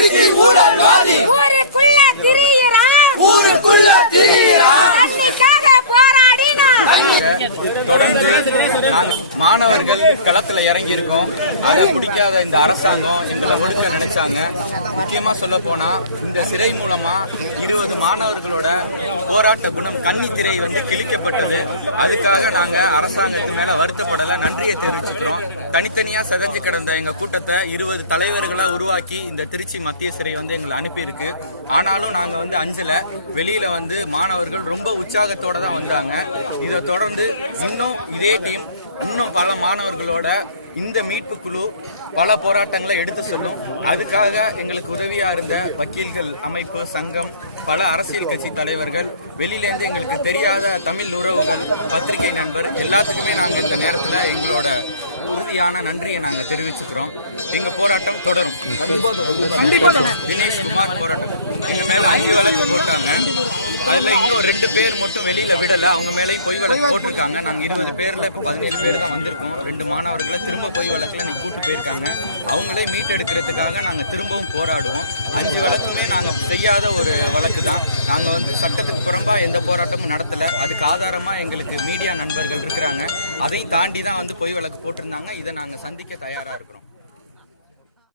ஒடுக்கி ஊழல்வாதி ஊருக்குள்ள திரியிறான் ஊருக்குள்ள திரியிறான் தண்ணிக்காக போராடினான் மாணவர்கள் களத்துல இறங்கி இருக்கோம் அதை பிடிக்காத இந்த அரசாங்கம் எங்களை ஒடுக்க நினைச்சாங்க. முக்கியமா சொல்ல போனா இந்த சிறை மூலமா இருபது மாணவர்களோட போராட்ட குணம் கன்னி திரை வந்து கிழிக்கப்பட்டது. அதுக்காக நாங்க அரசாங்கத்து மேல வருத்தப்படல. நன்றியை தெரிவிச்சுக்கிறோம். தனித்தனியாக சதஞ்சு கிடந்த எங்கள் கூட்டத்தை இருபது தலைவர்களாக உருவாக்கி இந்த திருச்சி மத்திய சிறை வந்து எங்களை அனுப்பியிருக்கு. ஆனாலும் நாங்கள் வந்து அஞ்சல. வெளியில் வந்து மாணவர்கள் ரொம்ப உற்சாகத்தோடு தான் வந்தாங்க. இதை தொடர்ந்து இன்னும் இதே டீம் இன்னும் பல மாணவர்களோட இந்த மீட்பு குழு பல போராட்டங்களை எடுத்து சொல்லும். அதுக்காக எங்களுக்கு உதவியா இருந்த வக்கீல்கள் அமைப்பு சங்கம் பல அரசியல் கட்சி தலைவர்கள் வெளியிலேருந்து எங்களுக்கு தெரியாத தமிழ் உறவுகள் பத்திரிகை நண்பர் எல்லாத்துக்குமே நாங்கள் இந்த உறுதியான நன்றியை நாங்க தெரிவிச்சுக்கிறோம். எங்க போராட்டம் தொடரும். தினேஷ் குமார் போராட்டம். எங்க மேல அஞ்சு வழக்கு போட்டாங்க. அதுல இன்னும் ரெண்டு பேர் மட்டும் வெளியில விடல. அவங்க மேலேயும் பொய் வழக்கு போட்டிருக்காங்க. நாங்க இருபது பேர்ல இப்ப பதினேழு பேர் தான் வந்திருக்கோம். ரெண்டு மாணவர்களை திரும்ப பொய் வழக்குல நீ கூட்டு போயிருக்காங்க. அவங்களே மீட்டெடுக்கிறதுக்காக நாங்க திரும்பவும் போராடுவோம் அஞ்சு வழக்குமே நாங்க செய்யாத ஒரு வழக்கு தான். நாங்க வந்து சட்டத்துக்கு புறம்பா எந்த போராட்டமும் நடத்தல. அதுக்கு ஆதாரமா எங்களுக்கு மீடியா நண்பர்கள் இருக்கிறாங்க. தாண்டி தான் வந்து பொய் வழக்கு போட்டிருந்தாங்க. இதை நாங்கள் சந்திக்க தயாராக இருக்கிறோம்.